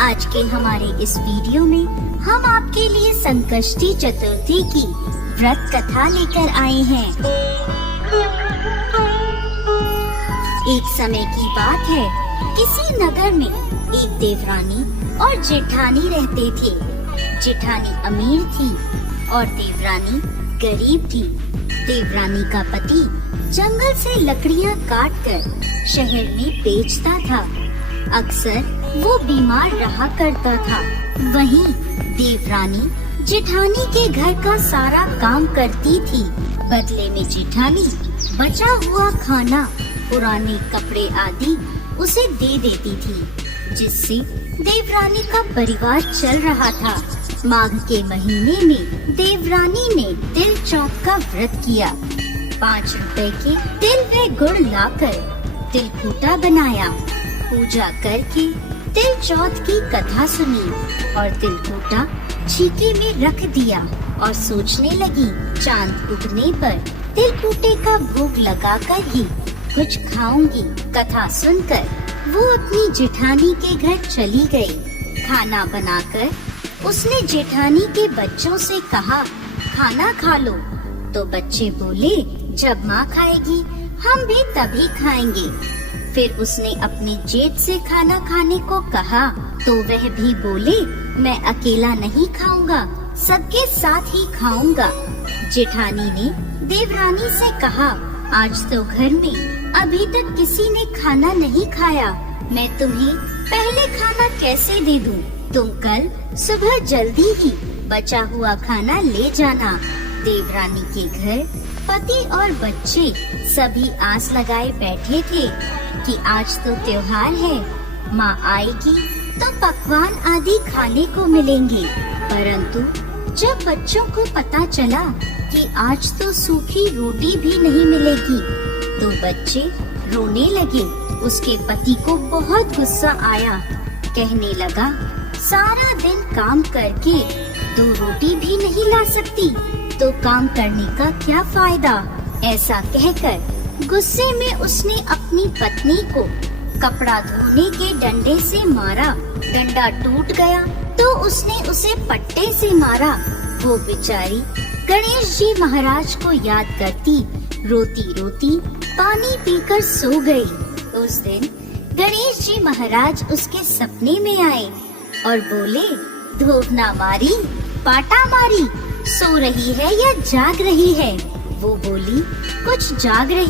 आज के हमारे इस वीडियो में हम आपके लिए संकष्टी चतुर्थी की व्रत कथा लेकर आए हैं। एक समय की बात है, किसी नगर में एक देवरानी और जेठानी रहते थे। जेठानी अमीर थी और देवरानी गरीब थी। देवरानी का पति जंगल से लकड़ियां काटकर शहर में बेचता था। अक्सर वो बीमार रहा करता था। वहीं देवरानी जेठानी के घर का सारा काम करती थी। बदले में जेठानी बचा हुआ खाना, पुराने कपड़े आदि उसे दे देती थी, जिससे देवरानी का परिवार चल रहा था। माघ के महीने में देवरानी ने तिल चौथ का व्रत किया। 5 रुपए के तिल व गुड़ लाकर तिलकूटा बनाया। पूजा करके तिल चौथ की कथा सुनी और तिलकूटा छीके में रख दिया और सोचने लगी, चांद उगने पर तिलकूटे का भोग लगाकर ही कुछ खाऊंगी। कथा सुनकर वो अपनी जेठानी के घर चली गई। खाना बनाकर उसने जेठानी के बच्चों से कहा, खाना खा लो। तो बच्चे बोले, जब माँ खाएगी हम भी तभी खाएंगे। फिर उसने अपने जेठ से खाना खाने को कहा तो वह भी बोले, मैं अकेला नहीं खाऊंगा, सबके साथ ही खाऊंगा। जेठानी ने देवरानी से कहा, आज तो घर में अभी तक किसी ने खाना नहीं खाया, मैं तुम्हें पहले खाना कैसे दे दूं? तुम कल सुबह जल्दी ही बचा हुआ खाना ले जाना। देवरानी के घर पति और बच्चे सभी आस लगाए बैठे थे कि आज तो त्योहार है, माँ आएगी तो पकवान आदि खाने को मिलेंगे। परंतु जब बच्चों को पता चला कि आज तो सूखी रोटी भी नहीं मिलेगी, तो बच्चे रोने लगे। उसके पति को बहुत गुस्सा आया। कहने लगा, सारा दिन काम करके 2 रोटी भी नहीं ला सकती तो काम करने का क्या फायदा? ऐसा कहकर गुस्से में उसने अपनी पत्नी को कपड़ा धोने के डंडे से मारा। डंडा टूट गया तो उसने उसे पट्टे से मारा। वो बेचारी गणेश जी महाराज को याद करती रोती रोती पानी पीकर सो गई। उस दिन गणेश जी महाराज उसके सपने में आए और बोले, धोबना मारी, पाटा मारी, सो रही है या जाग रही है? वो बोली, कुछ जाग रही